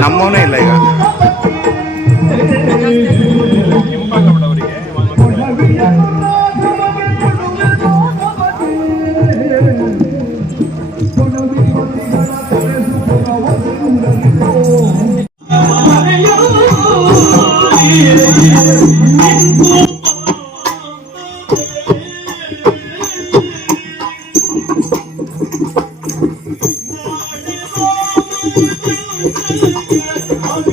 ನಮ್ಮವನೇ ಇಲ್ಲ ಈಗ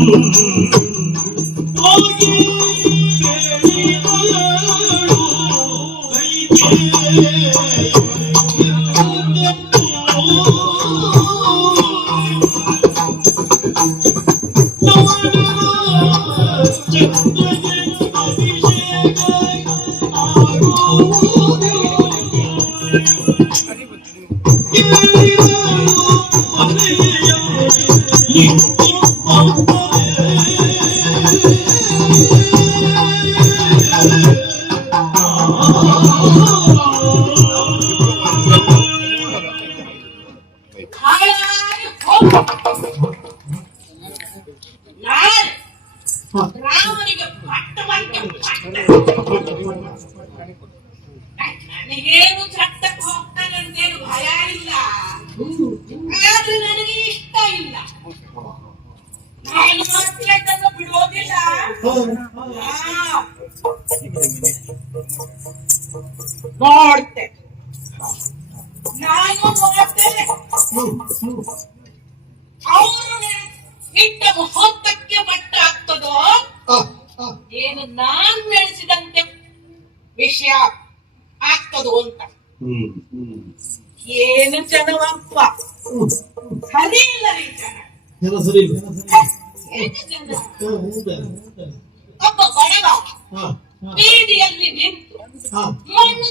ಹಾಳಾಗಿ ರಾಮನಿಗೆ. ನನಗೇನು ಚಟ್ಟಕ್ಕೆ ಹೋಗ್ತಾನಂತೇನು ಭಯ ಇಲ್ಲ. ಆದ್ರೆ ನನಗೆ ಇಷ್ಟ ಇಲ್ಲ. ನಾನು ಅದನ್ನು ಬಿಡೋದಿಲ್ಲ. ನೋಡ್ತೆ. ನಾನು ನೋಡ್ತೇನೆ. ಅವರು ಇಟ್ಟ ಆಗ್ತದೋ ಏನು ನಾನ್ ನಡೆಸಿದಂತೆ ವಿಷಯ ಆಗ್ತದೋ ಅಂತ. ಏನು ಜನವಪ್ಪ ಸರಿ ಇಲ್ಲ. ರೀ ಜನ? ಒಬ್ಬ ಬಡವ ಬೀದಿಯಲ್ಲಿ ನಿಂತು ಮಣ್ಣು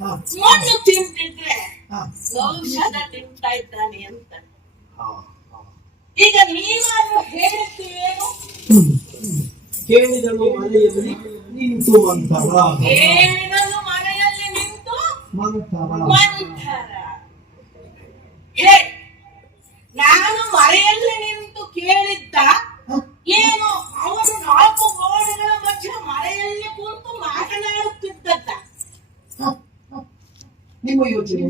ಹಾ, ಮಣ್ಣು ತಿಂತಿದ್ರೆ ಔಷಧ ತಿಂತಾ ಇದ್ದಾನೆ ಅಂತ. ಈಗ ನೀನು ಹೇಳುತ್ತೇನು. ಕೇಳಿದಳು ಮನೆಯಲ್ಲಿ ನಿಂತು ಮಂತರ ಕೇಳಿದಳು ಮನೆಯಲ್ಲಿ ನಿಂತು ಮಂತರ ಮಂಥರ ಹೇ ನಾನು ಮರೆಯಲ್ಲಿ ನಿಂತು ಕೇಳಿದ್ದ ಯೋಚನೆ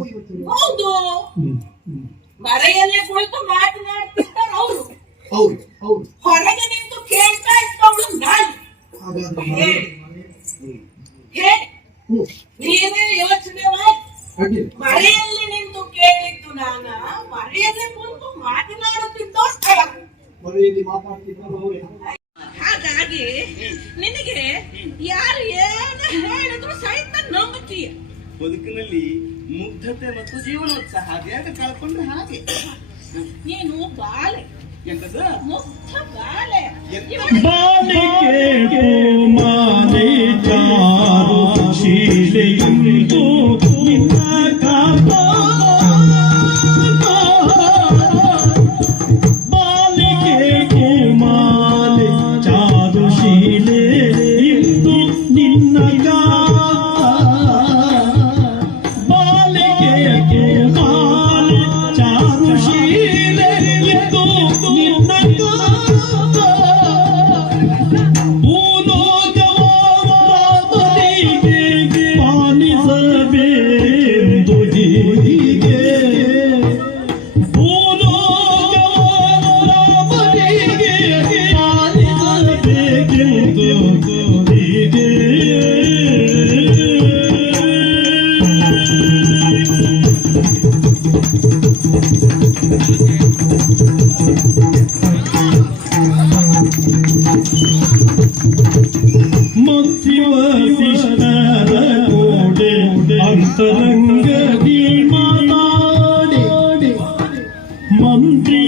ಹೌದು. ಮರೆಯಲ್ಲೇ. ಮರೆಯಲ್ಲಿ ಕುಳಿತು ಮಾತನಾಡ್ತಿದ್ದಾರೆ ಅವರು. ಹೌದು ಹೌದು. ಹೊರಗೆ ನಿಂತು ಕೇಳ್ತಾ ಇದ್ದವಳು ನಾನು. ನೀವೇ ಯೋಚನೆ ಮಾಡಿ. ಮರೆಯಲ್ಲಿ ನಿಂತು ಕೇಳಿದ್ದು ನಾನ ಮರೆಯಲ್ಲೇ ಕುಂತು ಮಾತನಾಡುತ್ತಿದ್ದೋ ಸ್ಥಳ ಮನೆಯಲ್ಲಿ ಮಾತಾಡ್ತಿದ್ದಾರೆ ಹಾಗಾಗಿ ನಿನಗೆ ಯಾರು ಏನು ಹೇಳಿದ್ರು ಸಹಿತ ನಂಬುತ್ತೀಯ? ಬದುಕಿನಲ್ಲಿ ಮುಗ್ಧತೆ ಮತ್ತು ಜೀವನೋತ್ಸಾಹ ಅದ್ಯಾಗ ಕಳ್ಕೊಂಡ್ರೆ ಹಾಗೆ. ನೀನು ಬಾಲೆ. ಎಂತದ ಮುಗ್ಧ ಬಾಲೆ. ಬಾಲಿಕೆ ಮಾಲೆ ಚಾರು ಶೀಲೆಯುಂಟು ശിവശിഷ്ടരോടെ അന്തരംഗതിൽ മാതാടെ മന്ത്രി